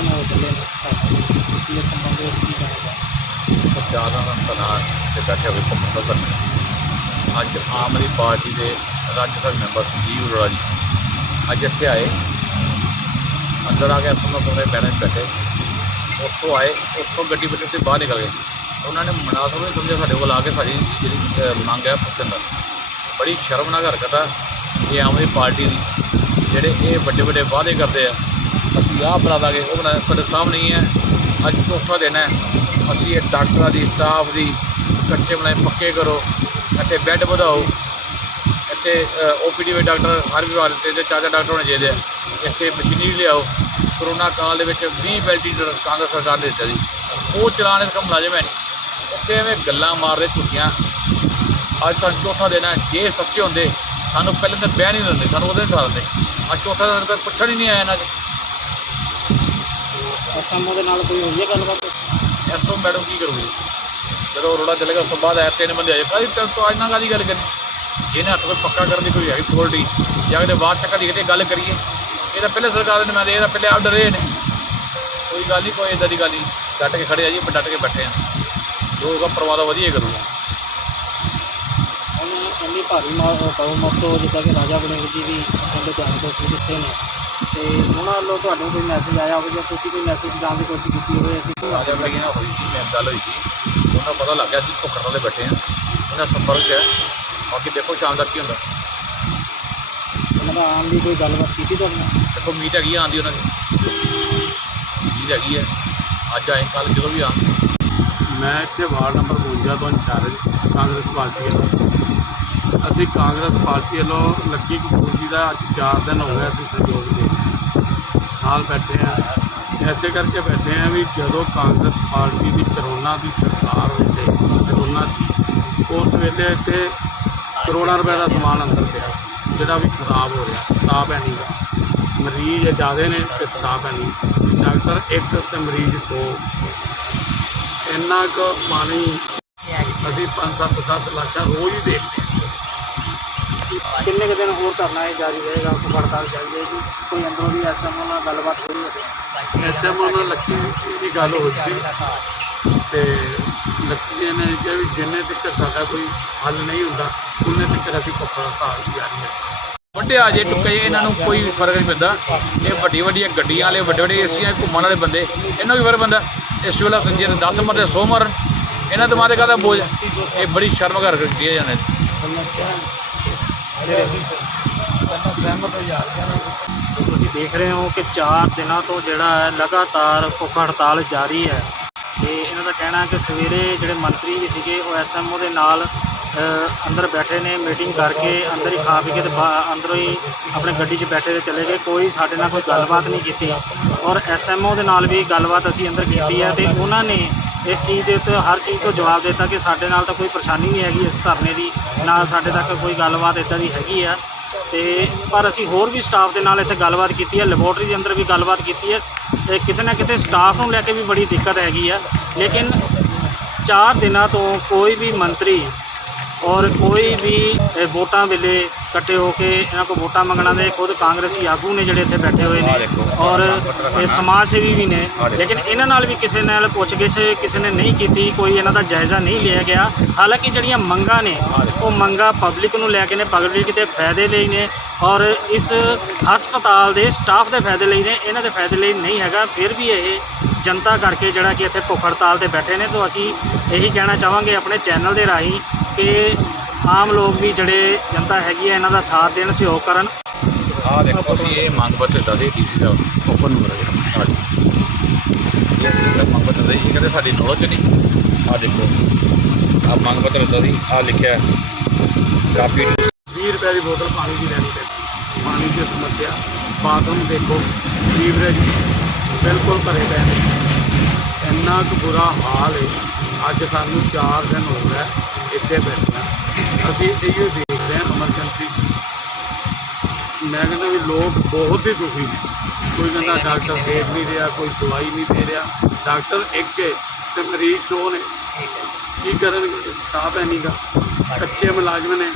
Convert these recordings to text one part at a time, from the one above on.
ਅੱਜ ਆਪਾਂ ਨੂੰ 4 ਦਿਨ ਹੋ ਚੱਲੇ ਇਸ ਸੰਬੰਧ ਵਿੱਚ ਕੀ ਕਹਾਂਗਾ ਚਾਰਾਂ ਦਾ ਤਨਾਰ ਤੇ ਬੈਠੇ ਹੋਏ ਕੰਮਰ ਦਾ ਅੱਜ ਆਮ ਆਦਮੀ ਪਾਰਟੀ ਦੇ ਰਾਜ ਸਭਾ ਮੈਂਬਰ ਸੰਜੀਵ ਅਰੋੜਾ ਜੀ। ਅੱਜ ਇੱਥੇ ਆਏ। ਅੰਦਰ ਆ ਕੇ ਅਸਮਾਂ ਕੋਲੇ ਬੈਠੇ ਬੈਠੇ। ਉੱਥੋਂ ਆਏ, ਉੱਥੋਂ ਗੱਡੀ ਵਿੱਚ ਤੇ ਬਾਹਰ ਨਿਕਲ ਗਏ। ਉਹਨਾਂ ਨੇ ਮਨਾਸਬ ਨਹੀਂ ਸਮਝਿਆ ਸਾਡੇ ਕੋਲ ਆ ਕੇ ਸਾਡੀ ਜਿਹੜੀ ਸ- ਮੰਗ ਹੈ ਪੁੱਛਣ ਦਾ। ਬੜੀ ਸ਼ਰਮਨਾਕ ਹਰਕਤ ਆ। ਇਹ ਆਮ ਆਦਮੀ ਪਾਰਟੀ ਦੀ, ਜਿਹੜੇ ਇਹ ਵੱਡੇ ਵੱਡੇ ਵਾਅਦੇ ਕਰਦੇ ਆ ਅਸੀਂ ਆਹ ਬਣਾ ਦਾਂਗੇ ਉਹ ਬਣਾ ਤੁਹਾਡੇ ਸਾਹਮਣੇ ਹੀ ਹੈ। ਅੱਜ ਚੌਥਾ ਦਿਨ ਹੈ। ਅਸੀਂ ਇਹ ਡਾਕਟਰਾਂ ਦੀ ਸਟਾਫ ਦੀ ਕੱਚੇ ਬਣਾਏ, ਪੱਕੇ ਕਰੋ। ਇੱਥੇ ਬੈੱਡ ਵਧਾਓ। ਇੱਥੇ ਓਪੀਡੀ ਵਿੱਚ ਡਾਕਟਰ ਹਰ ਵਿਭਾਗ ਦੇ ਤੇ ਚਾਚਾ ਡਾਕਟਰ ਹੋਣੇ ਚਾਹੀਦੇ ਆ। ਇੱਥੇ ਮਸ਼ੀਨਰੀ ਲਿਆਓ। ਕਰੋਨਾ ਕਾਲ ਦੇ ਵਿੱਚ 20 ਵੈਂਟੀਲੇਟਰ ਕਾਂਗਰਸ ਸਰਕਾਰ ਨੇ ਦਿੱਤਾ। ਸੀ ਉਹ ਚਲਾਉਣ ਦੇ ਕੰਮ ਮੁਲਾਜ਼ਮ ਹੈ ਨਹੀਂ। ਉੱਥੇ ਐਵੇਂ ਗੱਲਾਂ ਮਾਰਦੇ ਝੂਠੀਆਂ। ਅੱਜ ਸਾਨੂੰ ਚੌਥਾ ਦਿਨ ਹੈ। ਜੇ ਸੱਚੇ ਹੁੰਦੇ, ਸਾਨੂੰ ਪਹਿਲੇ ਤਾਂ ਬਹਿ ਨਹੀਂ ਦਿੰਦੇ, ਸਾਨੂੰ ਉਹਦੇ ਠਾ ਦਿੰਦੇ। ਅੱਜ ਚੌਥਾ ਦਿਨ ਤੱਕ ਪੁੱਛਣ ਹੀ ਨਹੀਂ ਆਇਆ ਇਹਨਾਂ ਅਸਮ ਦੇ ਨਾਲ ਕੋਈ ਹੋਈ ਹੈ ਗੱਲਬਾਤ? ਐਸਓ ਮੈਡਮ ਕੀ ਕਰੂਗੀ? ਜਦੋਂ ਰੋੜਾ ਚੱਲੇਗਾ ਉਸ ਤੋਂ ਬਾਅਦ ਆਏ ਤਿੰਨ ਬੰਦੇ ਆਏ ਭਾਈ ਤੈਨੂੰ ਤਾਂ ਅੱਜ ਨਾਲ ਕਾਹਦੀ ਗੱਲ ਕਰੀ ਇਹਨੇ ਹੱਥ ਕੋਈ ਪੱਕਾ ਕਰਨ ਦੀ ਕੋਈ ਹੈਗੀ ਅਥਾਰਟੀ ਜਾਂ ਕਿਤੇ ਬਾਅਦ ਚੱਕਾ ਦੀ ਕਿਤੇ ਗੱਲ ਕਰੀਏ? ਇਹ ਤਾਂ ਪਹਿਲੇ ਸਰਕਾਰ ਦੇ ਨੁਮਾਇੰਦੇ ਇਹ ਤਾਂ ਪਹਿਲੇ ਆਪ ਡਰੇ ਨੇ। ਕੋਈ ਗੱਲ ਨਹੀਂ ਕੋਈ ਇਦਾਂ ਦੀ ਗੱਲ ਨਹੀਂ ਡਟ ਕੇ ਖੜੇ ਆ ਜੀ ਆਪਾਂ ਡਟ ਕੇ ਬੈਠੇ ਆ। ਜੋ ਹੋਗਾ ਪਰਵਾਹ ਦਾ ਵਧੀਆ ਕਰੂਗਾ। ਹੁਣ ਇੰਨੀ ਭਾਰੀ ਮਾਰ ਬਹੁ ਮਤ ਜਿੱਦਾਂ ਕਿ ਰਾਜਾ ਬਣੇ ਜੀ ਵੀ ਕਹਿੰਦੇ ਜਾਣ ਤੋਂ ਸੀ ਕਿੱਥੇ ਨੇ? ਤੇ ਉਹਨਾਂ ਵੱਲੋਂ ਤੁਹਾਨੂੰ ਕੋਈ ਮੈਸੇਜ ਆਇਆ ਹੋਵੇ ਜਾਂ ਤੁਸੀਂ ਕੋਈ ਮੈਸੇਜ ਜਾਣ ਦੀ ਕੋਸ਼ਿਸ਼ ਕੀਤੀ ਹੋਵੇ ਅਸੀਂ ਕੋਈ ਰਾਜਾ ਬੜੀ ਨਾਲ ਹੋਈ ਸੀ ਮੈਂ ਗੱਲ ਹੋਈ ਸੀ। ਉਹਨਾਂ ਪਤਾ ਲੱਗ ਗਿਆ ਸੀ ਭੁੱਖੜ ਵਾਲੇ ਬੈਠੇ ਆ। ਉਹਨਾਂ ਸੰਪਰਕ 'ਚ ਹੈ। ਬਾਕੀ ਦੇਖੋ ਸ਼ਾਮ ਤੱਕ ਕੀ ਹੁੰਦਾ। ਉਹਨਾਂ ਦਾ ਆਮ ਦੀ ਕੋਈ ਗੱਲਬਾਤ ਕੀਤੀ ਤੁਹਾਡੇ ਨਾਲ? ਦੇਖੋ ਮੀਟ ਹੈਗੀ ਆ ਆਉਂਦੀ ਉਹਨਾਂ ਦੀ। ਮੀਟ ਹੈਗੀ ਹੈ ਅੱਜ ਆਏ ਕੱਲ ਜਦੋਂ ਵੀ ਆਉਣ। ਮੈਂ ਇੱਥੇ ਵਾਰਡ ਨੰਬਰ 52 ਤੋਂ ਇੰਚਾਰਜ ਕਾਂਗਰਸ ਪਾਰਟੀ ਵੱਲੋਂ। ਅਸੀਂ ਕਾਂਗਰਸ ਪਾਰਟੀ ਵੱਲੋਂ ਲੱਕੀ ਕਪੂਰ ਜੀ ਦਾ ਅੱਜ 4 ਦਿਨ ਹੋ ਗਏ ਅਸੀਂ ਸਹਿਯੋਗ ਨਾਲ ਬੈਠੇ ਆ। ਐਸੇ ਕਰਕੇ ਬੈਠੇ ਆ ਵੀ ਜਦੋਂ ਕਾਂਗਰਸ ਪਾਰਟੀ ਦੀ ਕਰੋਨਾ ਦੀ ਸਰਕਾਰ ਹੋਈ ਤੇ ਕਰੋਨਾ ਸੀ, ਉਸ ਵੇਲੇ ਇੱਥੇ ਕਰੋੜਾਂ ਰੁਪਏ ਦਾ ਸਮਾਨ ਅੰਦਰ ਪਿਆ, ਜਿਹੜਾ ਵੀ ਖਰਾਬ ਹੋ ਰਿਹਾ ਸਟਾਫ ਹੈ ਨਹੀਂਗਾ ਮਰੀਜ਼ ਜ਼ਿਆਦੇ ਨੇ ਤੇ ਸਟਾਫ ਹੈ ਨਹੀਂ ਡਾਕਟਰ ਇੱਕ ਤੇ ਮਰੀਜ਼ 100 ਇੰਨਾ ਕੁ ਪਾਣੀ ਅਸੀਂ 5-7 10 ਲੱਖ ਰੋਜ਼ ਹੀ ਦੇਖਦੇ ਕਿੰਨੇ ਕੁ ਦਿਨ ਹੋਰ ਕਰਨਾ ਇਹ ਜਾਰੀ ਰਹੇਗਾ ਕੋਈ ਹੜਤਾਲ ਜਾਰੀ ਰਹੇਗੀ? ਕੋਈ ਅੰਦਰੋਂ ਵੀ ਐਸਐਮਓ ਨਾਲ ਗੱਲਬਾਤ ਹੋਈ ਹੋਵੇ ਐਸਐਮਓ ਨਾਲ ਲੱਕੀ ਦੀ ਗੱਲ ਹੋਈ ਸੀ ਤੇ ਲੱਕੀ ਜੀ ਨੇ ਕਿਹਾ ਵੀ ਜਿੰਨੇ ਤੱਕ ਸਾਡਾ ਕੋਈ ਹੱਲ ਨਹੀਂ ਹੁੰਦਾ ਉਹਨੇ ਤੱਕ ਅਸੀਂ ਪੱਕਾ ਹੜਤਾਲ ਜਾਰੀ ਹੈ ਵੱਡਿਆ ਜੇ ਟੁੱਕੇ ਜੇ ਇਹਨਾਂ ਨੂੰ ਕੋਈ ਫ਼ਰਕ ਨਹੀਂ ਪੈਂਦਾ। ਇਹ ਵੱਡੀ ਵੱਡੀਆਂ ਗੱਡੀਆਂ ਵਾਲੇ ਵੱਡੇ ਵੱਡੇ ਏਸੀਆਂ ਘੁੰਮਣ ਵਾਲੇ ਬੰਦੇ ਇਹਨਾਂ ਨੂੰ ਵੀ ਫ਼ਰਕ ਪੈਂਦਾ। ਇਸ ਵੇਲੇ ਸੰਜੇ ਦੇ 10 ਮਰਦੇ 100 ਮਰਨ ਇਹਨਾਂ ਦੇ ਮਾਰੇ ਕਾਹਦਾ ਬੋਝ? ਇਹ ਬੜੀ ਸ਼ਰਮ ਕਰ ਜਾਨੇ ਤੁਸੀਂ ਦੇਖ ਰਹੇ ਹੋ ਕਿ 4 ਦਿਨਾਂ ਤੋਂ ਜਿਹੜਾ ਹੈ ਲਗਾਤਾਰ ਭੁੱਖ ਹੜਤਾਲ ਜਾਰੀ ਹੈ। ਤੇ ਇਹਨਾਂ ਦਾ ਕਹਿਣਾ ਹੈ ਕਿ ਸਵੇਰੇ ਜਿਹੜੇ ਮੰਤਰੀ ਜੀ ਸੀਗੇ, ਉਹ ਐਸਐਮਓ ਦੇ ਨਾਲ ਅੰਦਰ ਬੈਠੇ ਨੇ, ਮੀਟਿੰਗ ਕਰਕੇ ਅੰਦਰ ਹੀ ਖਾ ਪੀ ਕੇ ਤੇ ਬਾ- ਅੰਦਰੋਂ ਹੀ ਆਪਣੇ ਗੱਡੀ 'ਚ ਬੈਠੇ ਤੇ ਚਲੇ ਗਏ। ਕੋਈ ਸਾਡੇ ਨਾਲ ਕੋਈ ਗੱਲਬਾਤ ਨਹੀਂ ਕੀਤੀ। ਔਰ ਐਸਐਮਓ ਦੇ ਨਾਲ ਵੀ ਗੱਲਬਾਤ ਅਸੀਂ ਅੰਦਰ ਕੀਤੀ ਹੈ ਤੇ ਉਹਨਾਂ ਨੇ ਇਸ ਚੀਜ਼ ਦੇ ਉੱਤੇ ਹਰ ਚੀਜ਼ ਤੋਂ ਜਵਾਬ ਦਿੱਤਾ ਕਿ ਸਾਡੇ ਨਾਲ ਤਾਂ ਕੋਈ ਪਰੇਸ਼ਾਨੀ ਨਹੀਂ ਹੈਗੀ ਇਸ ਧਰਨੇ ਦੀ ਨਾ ਸਾਡੇ ਤੱਕ ਕੋਈ ਗੱਲਬਾਤ ਇਦਾਂ ਦੀ ਹੈਗੀ ਆ। ਤੇ ਪਰ ਅਸੀਂ ਹੋਰ ਵੀ ਸਟਾਫ ਦੇ ਨਾਲ ਇੱਥੇ ਗੱਲਬਾਤ ਕੀਤੀ ਹੈ ਲੈਬੋਰਟਰੀ ਦੇ ਅੰਦਰ ਵੀ ਗੱਲਬਾਤ ਕੀਤੀ ਹੈ ਤੇ ਕਿਤੇ ਨਾ ਕਿਤੇ ਸਟਾਫ ਨੂੰ ਲੈ ਕੇ ਵੀ ਬੜੀ ਦਿੱਕਤ ਹੈਗੀ ਆ। ਲੇਕਿਨ 4 ਦਿਨਾਂ ਤੋਂ ਕੋਈ ਵੀ ਮੰਤਰੀ ਔਰ ਕੋਈ ਵੀ ਵੋਟਾਂ ਵੇਲੇ ਇਕੱਠੇ ਹੋ ਕੇ ਇਹਨਾਂ ਕੋਲ ਵੋਟਾਂ ਮੰਗਣਾ ਦੇ ਖੁਦ ਕਾਂਗਰਸੀ ਆਗੂ ਨੇ ਜਿਹੜੇ ਇੱਥੇ ਬੈਠੇ ਹੋਏ ਨੇ। ਔਰ ਇਹ ਸਮਾਜ ਸੇਵੀ ਵੀ ਨੇ। ਲੇਕਿਨ ਇਹਨਾਂ ਨਾਲ ਵੀ ਕਿਸੇ ਨਾਲ ਪੁੱਛਗਿੱਛ ਕਿਸੇ ਨੇ ਨਹੀਂ ਕੀਤੀ ਕੋਈ ਇਹਨਾਂ ਦਾ ਜਾਇਜ਼ਾ ਨਹੀਂ ਲਿਆ ਗਿਆ। ਹਾਲਾਂਕਿ ਜਿਹੜੀਆਂ ਮੰਗਾਂ ਨੇ ਉਹ ਮੰਗਾਂ ਪਬਲਿਕ ਨੂੰ ਲੈ ਕੇ ਨੇ ਪਬਲਿਕ ਦੇ ਫਾਇਦੇ ਲਈ ਨੇ। ਔਰ ਇਸ ਹਸਪਤਾਲ ਦੇ ਸਟਾਫ ਦੇ ਫਾਇਦੇ ਲਈ ਨੇ ਇਹਨਾਂ ਦੇ ਫਾਇਦੇ ਲਈ ਨਹੀਂ ਹੈਗਾ। ਫਿਰ ਵੀ ਇਹ ਜਨਤਾ ਕਰਕੇ ਜਿਹੜਾ ਕਿ ਇੱਥੇ ਭੁੱਖ ਹੜਤਾਲ ਤੇ ਬੈਠੇ ਨੇ ਤਾਂ ਅਸੀਂ ਇਹੀ ਕਹਿਣਾ ਚਾਹਾਂਗੇ ਆਪਣੇ ਚੈਨਲ ਦੇ ਰਾਹੀਂ ਕਿ ਆਮ ਲੋਕ ਵੀ ਜਿਹੜੇ ਜਨਤਾ ਹੈਗੀ ਹੈ ਇਹਨਾਂ ਦਾ ਸਾਥ ਦੇਣ ਸਹਿਯੋਗ ਕਰਨ। ਆਹ ਦੇਖੋ ਅਸੀਂ ਇਹ ਮੰਗ ਪੱਤਰ ਦਿੱਤਾ ਸੀ ਡੀਸੀ ਦਾ ਓਪਨ ਨੰਬਰ ਹੈ ਜਿਹੜਾ ਸਾਡਾ ਇਹ ਮੰਗ ਪੱਤਰ ਦੇ ਇਹ ਕਹਿੰਦੇ ਸਾਡੀ ਨੌਲੇਜ ਨਹੀਂ। ਆਹ ਦੇਖੋ ਆਹ ਮੰਗ ਪੱਤਰ ਦਿੱਤਾ ਸੀ ਆਹ ਲਿਖਿਆ ਕਾਪੀ 20 ਰੁਪਏ ਦੀ ਬੋਤਲ ਪਾਣੀ ਦੀ ਲੈਣੀ ਪੈਂਦੀ ਪਾਣੀ ਦੀ ਸਮੱਸਿਆ ਬਾਥਰੂਮ ਦੇਖੋ ਸੀਵਰੇਜ ਬਿਲਕੁਲ ਭਰੇ ਪਏ ਨੇ। ਇੰਨਾ ਕੁ ਬੁਰਾ ਹਾਲ ਹੈ ਅੱਜ ਸਾਨੂੰ 4 ਦਿਨ ਹੋ ਗਏ ਇੱਥੇ ਬੈਠੇ ਹਾਂ ਅਸੀਂ ਇਹੋ ਦੇਖ ਰਹੇ ਹਾਂ ਐਮਰਜੈਂਸੀ ਮੈਂ ਕਹਿੰਦਾ ਵੀ ਲੋਕ ਬਹੁਤ ਹੀ ਦੁਖੀ ਨੇ। ਕੋਈ ਕਹਿੰਦਾ ਡਾਕਟਰ ਦੇਖ ਨਹੀਂ ਰਿਹਾ ਕੋਈ ਦਵਾਈ ਨਹੀਂ ਦੇ ਰਿਹਾ। ਡਾਕਟਰ ਇੱਕ ਹੈ ਤੇ ਮਰੀਜ਼ ਸੌ ਨੇ। ਕੀ ਕਰਨਗੇ ਸਟਾਫ ਹੈ ਨਹੀਂਗਾ ਕੱਚੇ ਮੁਲਾਜ਼ਮ ਨੇ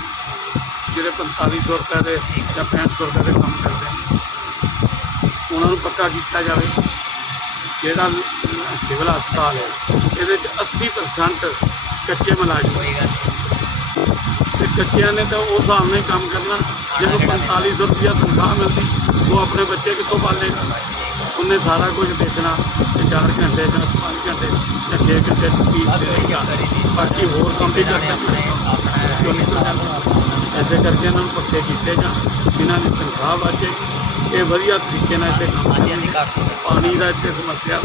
ਜਿਹੜੇ 4500 ਰੁਪਏ ਦੇ ਜਾਂ 6500 ਰੁਪਏ ਦੇ ਕੰਮ ਕਰਦੇ ਨੇ। ਉਹਨਾਂ ਨੂੰ ਪੱਕਾ ਕੀਤਾ ਜਾਵੇ। ਜਿਹੜਾ ਸਿਵਲ ਹਸਪਤਾਲ ਹੈ ਇਹਦੇ ਚ 80% ਕੱਚੇ ਮੁਲਾਜ਼ਮ ਤੇ ਕੱਚਿਆਂ ਨੇ ਤਾਂ ਉਸ ਹਿਸਾਬ ਨਾਲ ਕੰਮ ਕਰਨਾ। ਜਿਹਨੂੰ 4500 ਰੁਪਇਆ ਤਨਖਾਹ ਮਿਲਦੀ ਉਹ ਆਪਣੇ ਬੱਚੇ ਕਿੱਥੋਂ ਪਾਲੇਗਾ ਉਹਨੇ ਸਾਰਾ ਕੁਝ ਦੇਖਣਾ ਤੇ 4 ਘੰਟੇ ਜਾਂ 5 ਘੰਟੇ ਜਾਂ 6 ਘੰਟੇ ਕੀ ਬਾਕੀ ਹੋਰ ਕੰਮ ਵੀ ਨਹੀਂ ਕਰਨਾ। ਐਸੇ ਕਰਕੇ ਇਹਨਾਂ ਨੂੰ ਪੱਕੇ ਕੀਤੇ ਜਾਂ ਇਹਨਾਂ ਦੀ ਤਨਖਾਹ ਵਾਜੇ ਇਹ ਵਧੀਆ ਤਰੀਕੇ ਨਾਲ ਇੱਥੇ ਕੰਮ ਪਾਣੀ ਦਾ ਇੱਥੇ ਸਮੱਸਿਆ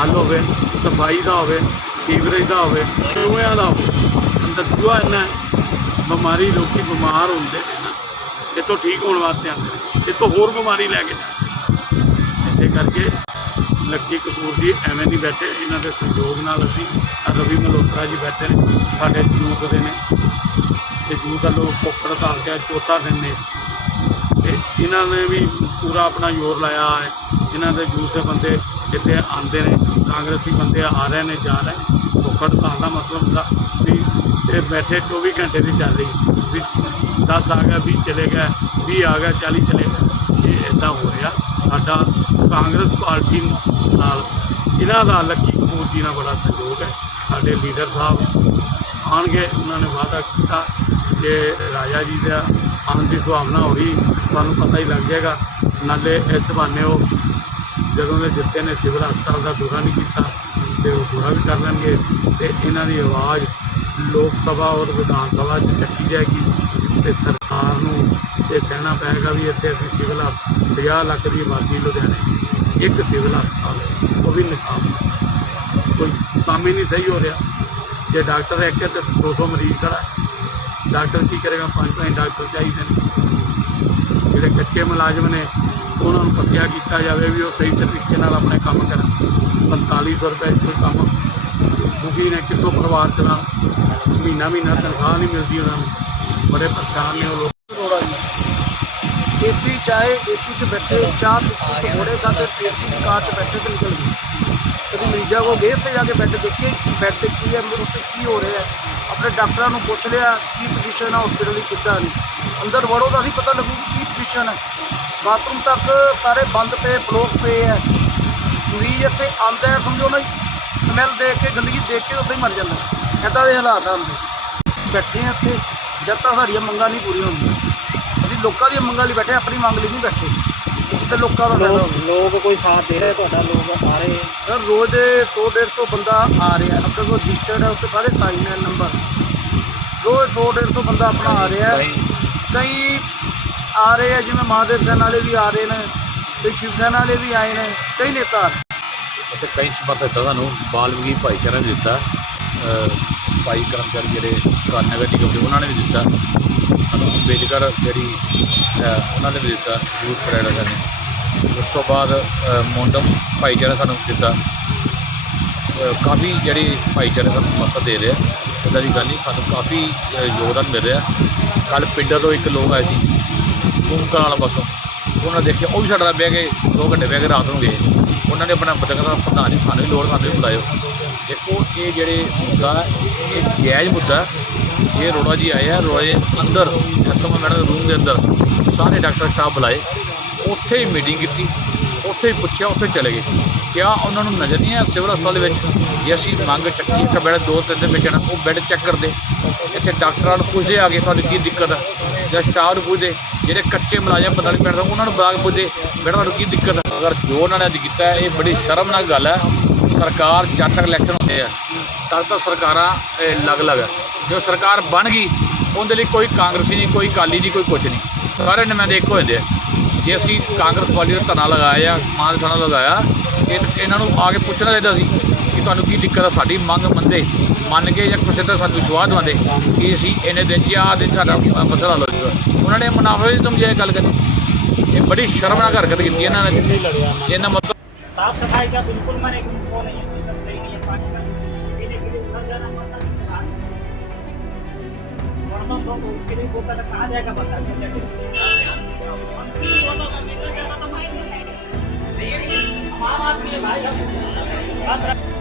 ਹੱਲ ਹੋਵੇ ਸਫ਼ਾਈ ਦਾ ਹੋਵੇ ਸੀਵਰੇਜ ਦਾ ਹੋਵੇ ਚੂਹਿਆਂ ਦਾ ਹੋਵੇ ਅੰਦਰ ਇੰਨਾ ਹੈ, ਬਿਮਾਰੀ ਲੋਕੀ ਬਿਮਾਰ ਹੁੰਦੇ ਨੇ ਨਾ, ਇਹ ਤੋਂ ਠੀਕ ਹੋਣ ਵਾਸਤੇ ਆਉਂਦੇ ਨੇ, ਇਹ ਤੋਂ ਹੋਰ ਬਿਮਾਰੀ ਲੈ ਕੇ ਜਾਂਦੇ ਇਸੇ ਕਰਕੇ ਲੱਕੀ ਕਪੂਰ ਜੀ ਐਵੇਂ ਨਹੀਂ ਬੈਠੇ, ਇਹਨਾਂ ਦੇ ਸਹਿਯੋਗ ਨਾਲ ਅਸੀਂ ਰਵੀ ਮਲਹੋਤਰਾ ਜੀ ਬੈਠੇ ਨੇ, ਸਾਡੇ ਜੂਥ ਦੇ ਨੇ। ਤੇ ਦਾ ਲੋਕ ਭੁੱਖ ਹੜਤਾਲ ਕੇ ਚੌਥਾ ਦਿਨ ਨੇ। ਤੇ ਇਹਨਾਂ ਨੇ ਵੀ ਪੂਰਾ ਆਪਣਾ ਜ਼ੋਰ ਲਾਇਆ ਹੈ। ਇਹਨਾਂ ਦੇ ਜੂਥ ਦੇ ਬੰਦੇ ਜਿੱਥੇ ਆਉਂਦੇ ਨੇ, ਕਾਂਗਰਸੀ ਬੰਦੇ ਆ ਰਹੇ ਨੇ, ਜਾ ਰਹੇ ਭੁੱਖ ਹੜਤਾਲ ਦਾ ਮਤਲਬ ਹੁੰਦਾ ਵੀ ਇਹ ਬੈਠੇ 24 ਘੰਟੇ ਦੀ ਚੱਲ ਰਹੀ ਵੀ 10 ਆ ਗਿਆ 20 ਚਲੇ ਗਿਆ 20 ਆ ਗਿਆ 40 ਚਲੇ ਗਿਆ। ਇਹ ਇਦਾਂ ਹੋ ਰਿਹਾ। ਸਾਡਾ ਕਾਂਗਰਸ ਪਾਰਟੀ ਨਾਲ ਇਹਨਾਂ ਦਾ ਲੱਕੀ ਕਪੂਰ ਜੀ ਨਾਲ ਬੜਾ ਸਹਿਯੋਗ ਹੈ। ਸਾਡੇ ਲੀਡਰ ਸਾਹਿਬ ਆਉਣਗੇ, ਉਹਨਾਂ ਨੇ ਵਾਅਦਾ ਕੀਤਾ। ਕਿ ਰਾਜਾ ਜੀ ਦਾ ਆਉਣ ਦੀ ਸੁਭਾਵਨਾ ਹੋਈ ਤੁਹਾਨੂੰ ਪਤਾ ਹੀ ਲੱਗ ਜਾਏਗਾ। ਨਾਲੇ ਇਸ ਬਹਾਨੇ ਉਹ ਜਦੋਂ ਦੇ ਜਿੱਤੇ ਨੇ, ਸਿਵਲ ਹਸਪਤਾਲ ਦਾ ਦੌਰਾ ਨਹੀਂ ਕੀਤਾ। ਤੇ ਉਹ ਪੂਰਾ ਵੀ ਕਰ ਲੈਣਗੇ ਤੇ ਇਹਨਾਂ ਦੀ ਆਵਾਜ਼ ਲੋਕ ਸਭਾ ਔਰ ਵਿਧਾਨ ਸਭਾ 'ਚ ਚੱਕੀ ਜਾਏਗੀ ਤੇ ਸਰਕਾਰ ਨੂੰ ਇਹ ਸਹਿਣਾ ਪਏਗਾ ਵੀ ਇੱਥੇ ਅਸੀਂ ਸਿਵਲ ਹਸਪਤਾਲ 50 ਲੱਖ ਦੀ ਆਬਾਦੀ ਲੁਧਿਆਣੇ ਇੱਕ ਸਿਵਲ ਹਸਪਤਾਲ ਹੈ, ਉਹ ਵੀ ਨਕਾਮ ਕੋਈ ਕੰਮ ਹੀ ਨਹੀਂ ਸਹੀ ਹੋ ਰਿਹਾ। ਜੇ ਡਾਕਟਰ ਇੱਕ ਹੈ ਤੇ 200 ਮਰੀਜ਼ ਖੜਾ ਡਾਕਟਰ ਕੀ ਕਰੇਗਾ? ਪੰਜ ਪੰਜ ਡਾਕਟਰ ਚਾਹੀਦੇ ਨੇ। ਜਿਹੜੇ ਕੱਚੇ ਮੁਲਾਜ਼ਮ ਨੇ, ਉਹਨਾਂ ਨੂੰ ਪੱਕਿਆ ਕੀਤਾ ਜਾਵੇ ਵੀ ਉਹ ਸਹੀ ਤਰੀਕੇ ਨਾਲ ਆਪਣੇ ਕੰਮ ਕਰਨ। 4500 ਰੁਪਏ 'ਚ ਕੋਈ ਕੰਮ ਦੁਖੀ ਨੇ ਕਿੱਥੋਂ ਪਰਿਵਾਰ ਚਲਾ। ਮਹੀਨਾ ਮਹੀਨਾ ਤਨਖਾਹ ਨਹੀਂ ਮਿਲਦੀ ਉਹਨਾਂ ਨੂੰ। ਬੜੇ ਪਰੇਸ਼ਾਨ ਨੇ ਉਹ ਲੋਕ। ਕਰੋੜਾ ਜੀ ਏਸੀ ਚਾਹੇ ਏਸੀ 'ਚ ਬੈਠੇ, ਚਾਹ ਪੀਤੀ ਪਕੌੜੇ ਖਾਤੇ ਏਸੀ ਕਾਰ 'ਚ ਬੈਠੇ ਤੇ ਨਿਕਲ ਗਏ। ਕਦੀ ਮਰੀਜ਼ਾਂ ਕੋ ਗਏ ਤੇ ਜਾ ਕੇ ਬੈੱਡ ਦੇਖੇ, ਕਿ ਬੈੱਡ ਤੇ ਕੀ ਹੈ ਮੇਰੇ ਉੱਤੇ ਕੀ ਹੋ ਰਿਹਾ ਹੈ। ਆਪਣੇ ਡਾਕਟਰਾਂ ਨੂੰ ਪੁੱਛ ਲਿਆ, ਕੀ ਪੋਜੀਸ਼ਨ ਹੈ ਹਸਪੀਟਲ ਦੀ, ਕਿੱਦਾਂ ਨਹੀਂ ਅੰਦਰ ਵੜੋ ਤਾਂ ਨਹੀਂ ਪਤਾ ਲੱਗੂ ਕਿ ਕੀ ਪੋਜੀਸ਼ਨ ਹੈ। ਬਾਥਰੂਮ ਤੱਕ ਸਾਰੇ ਬੰਦ ਪਏ ਬਲੋਕ ਪਏ ਹੈ। ਮਰੀਜ਼ ਇੱਥੇ ਆਉਂਦਾ ਹੈ ਸਮਝੋ ਨਾ ਸਮੈਲ ਦੇਖ ਕੇ ਗੰਦਗੀ ਦੇਖ ਕੇ ਉੱਥੇ ਹੀ ਮਰ ਜਾਂਦਾ। ਐਦਾਂ ਦੇ ਹਾਲਾਤ ਆ ਅੰਦਰ ਬੈਠੇ ਹਾਂ ਇੱਥੇ ਜਦ ਤੱਕ ਸਾਡੀਆਂ ਮੰਗਾਂ ਨਹੀਂ ਪੂਰੀਆਂ ਹੁੰਦੀਆਂ। ਅਸੀਂ ਲੋਕਾਂ ਦੀਆਂ ਮੰਗਾਂ ਲਈ ਬੈਠੇ ਹਾਂ, ਆਪਣੀ ਮੰਗ ਲਈ ਨਹੀਂ ਬੈਠੇ। ਜਿੱਥੇ ਲੋਕਾਂ ਦਾ ਫਾਇਦਾ ਲੋਕ ਹੋਵੇ ਲੋਕ ਕੋਈ ਸਾਥ ਦੇ ਰਿਹਾ ਤੁਹਾਡਾ ਲੋਕ ਆ ਰਹੇ। ਸਰ ਰੋਜ਼ ਦੇ 100 150 ਬੰਦਾ ਆ ਰਿਹਾ ਆਪਣੇ ਕੋਲ ਰਜਿਸਟਰਡ ਹੈ ਉੱਤੇ ਸਾਰੇ ਸਾਈਨ ਹੈ ਨੰਬਰ ਰੋਜ਼ 100 150 ਬੰਦਾ ਆਪਣਾ ਆ ਰਿਹਾ ਹੈ। ਕਈ ਆ ਰਹੇ ਆ ਜਿਵੇਂ ਮਹਾਦੇਵ ਸੈਨ ਵਾਲੇ ਵੀ ਆ ਰਹੇ ਨੇ ਤੇ ਸ਼ਿਵ ਸੈਨਾ ਵਾਲੇ ਵੀ ਆਏ ਨੇ ਕਈ ਨੇਤਾ ਆ ਰਹੇ ਅਤੇ ਕਈ ਸਮਰਥਨ ਦਿੱਤਾ ਸਾਨੂੰ ਬਾਲਮੀਕੀ ਭਾਈਚਾਰੇ ਨੇ ਦਿੱਤਾ ਅ, ਸਫ਼ਾਈ ਕਰਮਚਾਰੀ ਜਿਹੜੇ ਕਾਰਨਗਰ ਨਿਗਮ ਦੇ ਉਹਨਾਂ ਨੇ ਵੀ ਦਿੱਤਾ। ਸਾਨੂੰ ਅੰਬੇਦਕਰ ਜਿਹੜੀ ਹੈ ਉਹਨਾਂ ਨੇ ਵੀ ਦਿੱਤਾ ਯੂਥ ਪਰੇਡ ਵਾਲਿਆਂ ਨੇ। ਉਸ ਤੋਂ ਬਾਅਦ ਅ, ਮੋਂਡਮ ਭਾਈਚਾਰਾ ਸਾਨੂੰ ਦਿੱਤਾ। ਕਾਫੀ ਜਿਹੜੇ ਭਾਈਚਾਰੇ ਸਾਨੂੰ ਸਮਰਥਨ ਦੇ ਰਹੇ ਆ ਇੱਦਾਂ ਦੀ ਗੱਲ ਨਹੀਂ ਸਾਨੂੰ ਕਾਫੀ ਯੋਗਦਾਨ ਮਿਲ ਰਿਹਾ। ਕੱਲ ਪਿੰਡਾਂ ਤੋਂ ਇੱਕ ਲੋਕ ਆਏ ਸੀ ਕੁੰਮਕਲ ਵਾਲਾ ਪਾਸੋਂ ਉਹਨਾਂ ਦੇਖਿਆ ਉਹ ਵੀ ਸਾਡੇ ਨਾਲ ਬਹਿ ਕੇ ਦੋ ਘੰਟੇ ਬਹਿ ਕੇ ਰਾਤ ਨੂੰ ਗਏ। ਉਹਨਾਂ ਨੇ ਆਪਣਾ ਬਦਕ ਦਾ ਪ੍ਰਧਾਨ ਜੀ ਸਾਨੂੰ ਵੀ ਲੋੜ ਸਾਨੂੰ ਵੀ ਬੁਲਾਇਓ। ਦੇਖੋ ਇਹ ਜਿਹੜੇ ਮੁੱਦਾ ਹੈ, ਇਹ ਜਾਇਜ਼ ਮੁੱਦਾ ਹੈ। ਇਹ ਰੋੜਾ ਜੀ ਆਏ ਆ ਰੋੜਾ ਜੀ ਅੰਦਰ ਐਸਐਮ ਮੈਡਮ ਦੇ ਰੂਮ ਦੇ ਅੰਦਰ ਸਾਰੇ ਡਾਕਟਰ ਸਟਾਫ ਬੁਲਾਏ ਉੱਥੇ ਹੀ ਮੀਟਿੰਗ ਕੀਤੀ ਉੱਥੇ ਹੀ ਪੁੱਛਿਆ ਉੱਥੇ ਚਲੇ ਗਏ। ਕਿਆ ਉਹਨਾਂ ਨੂੰ ਨਜ਼ਰ ਨਹੀਂ ਆਇਆ ਸਿਵਲ ਹਸਪਤਾਲ ਦੇ ਵਿੱਚ? ਜੇ ਅਸੀਂ ਮੰਗ ਚੱਕੀ ਇੱਕ ਬੈੱਡ ਦੋ ਤਿੰਨ ਦਿਨ ਵਿੱਚ ਉਹ ਬੈੱਡ ਚੈੱਕ ਕਰਦੇ। ਇੱਥੇ ਡਾਕਟਰਾਂ ਨੂੰ ਪੁੱਛਦੇ ਆ ਕੇ ਤੁਹਾਨੂੰ ਕੀ ਦਿੱਕਤ ਹੈ ਜਾਂ ਸਟਾਫ ਨੂੰ ਪੁੱਛਦੇ ਜਿਹੜੇ ਕੱਚੇ ਮੁਲਾਜ਼ਮ ਪਤਾ ਨਹੀਂ ਪੈਂਦਾ ਉਹਨਾਂ ਨੂੰ ਬੁਲਾ ਕੇ ਪੁੱਛਦੇ ਬੈਠਾ ਤੁਹਾਨੂੰ ਕੀ ਦਿੱਕਤ ਹੈ ਅਗਰ ਜੋ ਉਹਨਾਂ ਨੇ ਅੱਜ ਕੀਤਾ ਇਹ ਬੜੀ ਸ਼ਰਮਨਾਕ ਗੱਲ ਹੈ। ਸਰਕਾਰ ਜਦ ਤੱਕ ਇਲੈਕਸ਼ਨ ਹੁੰਦੇ ਆ, ਤਦ ਤੱਕ ਸਰਕਾਰਾਂ ਅਲੱਗ-ਅਲੱਗ ਹੈ ਜੋ ਸਰਕਾਰ ਬਣ ਗਈ, ਉਹਦੇ ਲਈ ਕੋਈ ਕਾਂਗਰਸੀ ਨਹੀਂ, ਕੋਈ ਕਾਲੀ ਨਹੀਂ, ਕੋਈ ਕੁਛ ਨਹੀਂ। ਸਾਰੇ ਨੁਮਾਇੰਦੇ ਇੱਕ ਹੋ ਜਾਂਦੇ ਆ। ਜੇ ਅਸੀਂ ਕਾਂਗਰਸ ਪਾਰਟੀ ਦਾ ਧਰਨਾ ਲਗਾਇਆ ਮਾਨ ਦੇ ਸਾਨਾ ਲਗਾਇਆ, ਇਹ ਇਹਨਾਂ ਨੂੰ ਆ ਕੇ ਪੁੱਛਣਾ ਚਾਹੀਦਾ ਸੀ। ਤੁਹਾਨੂੰ ਕੀ ਦਿੱਕਤ ਹੈ ਸਾਡੀ ਮੰਗ ਮੰਨਦੇ ਮੰਨ ਕੇ ਜਾਂ ਕਿਸੇ ਦਾ ਸਾਨੂੰ ਵਿਸ਼ਵਾਸ ਦਵਾਉਂਦੇ ਕਿ ਅਸੀਂ ਇਹਨੇ ਦਿਨ 'ਚ ਆਹ ਦਿਨ 'ਚ ਸਾਡਾ ਮਸਲਾ ਹੱਲ ਹੋ ਜਾਊਗਾ ਉਹਨਾਂ ਨੇ ਮੁਨਾਫੇ ਦੀ ਤੁਮ ਜੇ ਗੱਲ ਕਰੀ ਇਹ ਬੜੀ ਸ਼ਰਮਨਾਕ ਹਰਕਤ ਕੀਤੀ ਇਹਨਾਂ ਨੇ ਇਹਨਾਂ ਮਤਲਬ साफ सफाई का बिल्कुल मैंने वो नहीं है सिस्टम सही नहीं है पानी का पीने के लिए उधर जाना पड़ता है वर्तन दो तो उसके लिए वो पहले कहाँ जाएगा बता हम आम आदमी है भाई हम